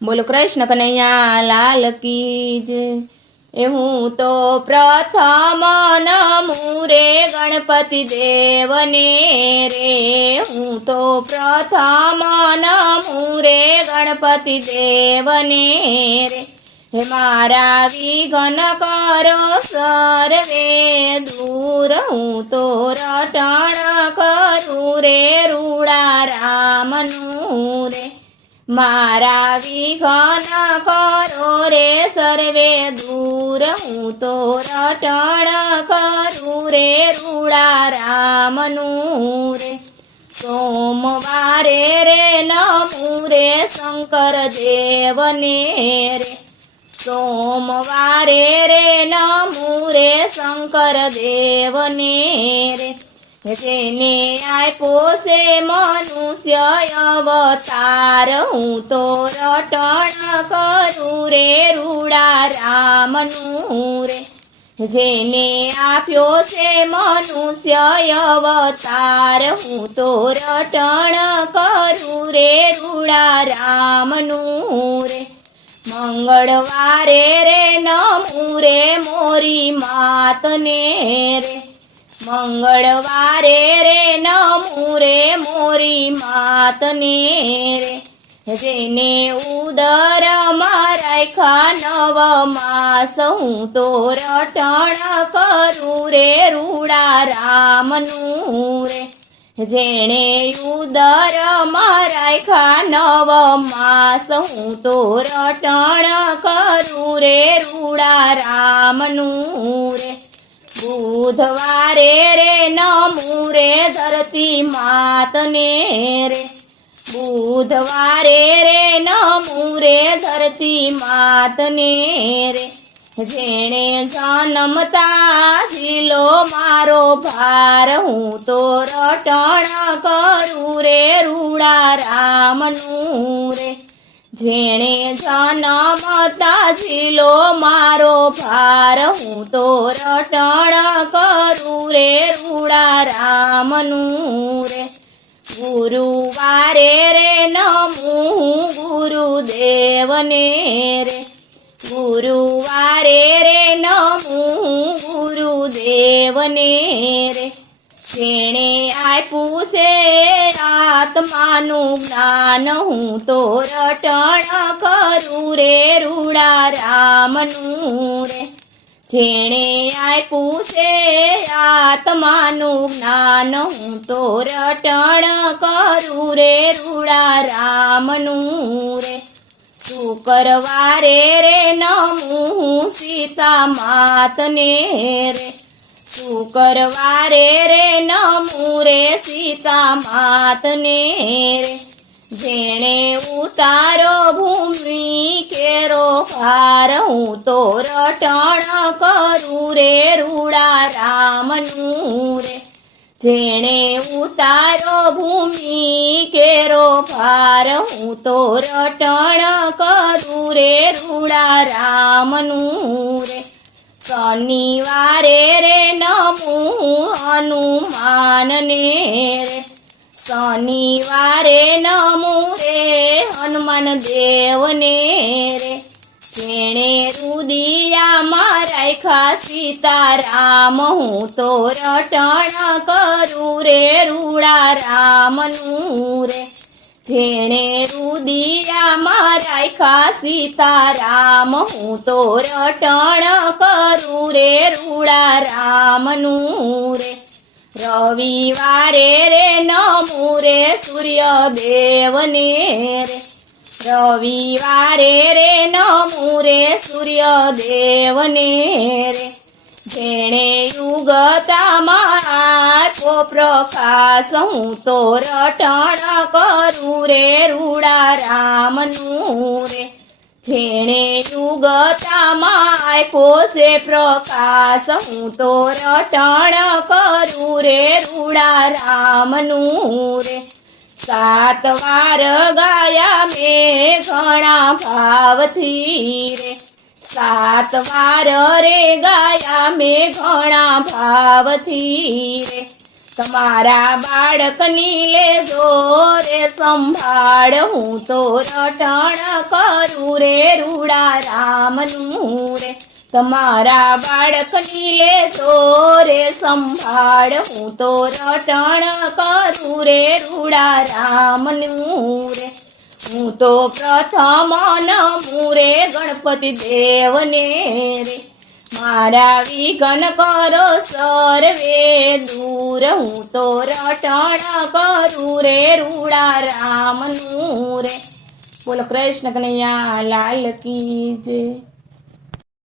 બોલો કૃષ્ણ કનૈયા લાલ કી જય। એ હું તો પ્રથમ નમું રે ગણપતિ દેવને રે, હું તો પ્રથમ નમું રે ગણપતિ દેવને રે। હે મારા વિઘ્ન કરો સર્વે દૂર, હું તો રટણ કરું રે રૂડા રામનું રે। મારા વિઘ્ન કરો રે સર્વે દૂર, હું તો રટણ કરું રે રૂડા રામનું રે। સોમવારે રે નમું રે શંકર દેવને રે, સોમવારે રે નમું રે શંકર દેવને રે। જેને આપ્યો છે મનુષ્ય અવતાર, હું તો રટણ કરું રે રૂડા રામનું રે। જેને આપ્યો છે મનુષ્ય અવતાર, હું તો રટણ કરું રે રૂડા રામનું રે। મંગળવારે રે નમું રે મોરી માતને રે, મંગળવારે રે નમું રે મોરી માતને રે। જેને ઉદરમાં રાખ્યા 9 માસ, હું તો રટણ કરું રે રૂડા રામનું રે। જેણે ઉદરમાં રાખ્યા 9 માસ, હું તો રટણ કરું રે રૂડા રામનું રે। બુધવારે રે નમું રે ધરતી માતને રે, બુધવારે રે નમું રે ધરતી માતને રે। જેણે જન્મતા જીલો મારો ભાર, હું તો રટણ કરું રે રૂડા રામનું રે। જેણે જન્મતા જીલો મારો ભાર, હું તો રટણ કરું રે રૂડા રામનું રે। ગુરુવારે રે નમું ગુરુદેવને રે, ગુરુવારે રે નમું ગુરુદેવને રે। જેણે આપ્યું છે આત્માનું જ્ઞાન, હું તો રટણ કરું રે રૂડા રામનું રે। જેણે આપ્યું છે આત્માનું જ્ઞાન, હું તો રટણ કરું રે રૂડા રામનું રે। શુક્રવારે રે નમું સીતા માતને રે, શુક્રવારે રે નમું રે સીતા માતને રે। જેણે ઉતારો ભૂમિ કેરો ભાર, હું તો રટણ કરું રે રૂડા રામનું રે। જેણે ઉતારો ભૂમિ કેરો ભાર, હું તો રટણ કરું રે રૂડા રામનું રે। શનિવારે રે નમું હનુમાનને રે, શનિવારે નમું રે હનુમાન દેવને રે। જેણે રુદિયામાં રાખ્યા સીતારામ, હું તો રટણ કરું રે રૂડા રામનું રે। જેણે રુદિયામાં રાખ્યા સીતારામ, હું તો રટણ કરું રે રૂડા રામનું રે। રવિવારે રે નમું રે સૂર્યદેવને રે, રવિવારે રે નમું રે સૂર્યદેવને રે। જેણે યુગતામાં આપ્યો પ્રકાશ, હું તો રટણ કરું રે રૂડા રામનું રે। જેણે યુગતામાં આપ્યો છે પ્રકાશ, હું તો રટણ કરું રે રૂડા રામનું રે। 7 વાર ગાયા મેં ઘણા ભાવથી રે, 7 વાર રે ગાયા મેં ઘણા ભાવથી રે। તમારા બાળકની લેજો રે સંભાળ, હું તો રટણ કરું રે રૂડા રામનું રે. તમારા બાળકની લેજો રે સંભાળ, હું તો રટણ કરું રે રૂડા રામનું રે. હું તો પ્રથમ નમું રે ગણપતિ દેવને રે. મારા વિઘ્ન કરો સર્વે દૂર, હું તો રટણ કરું રે રૂડા રામનું રે. બોલો કૃષ્ણ કનૈયા લાલ કી જય.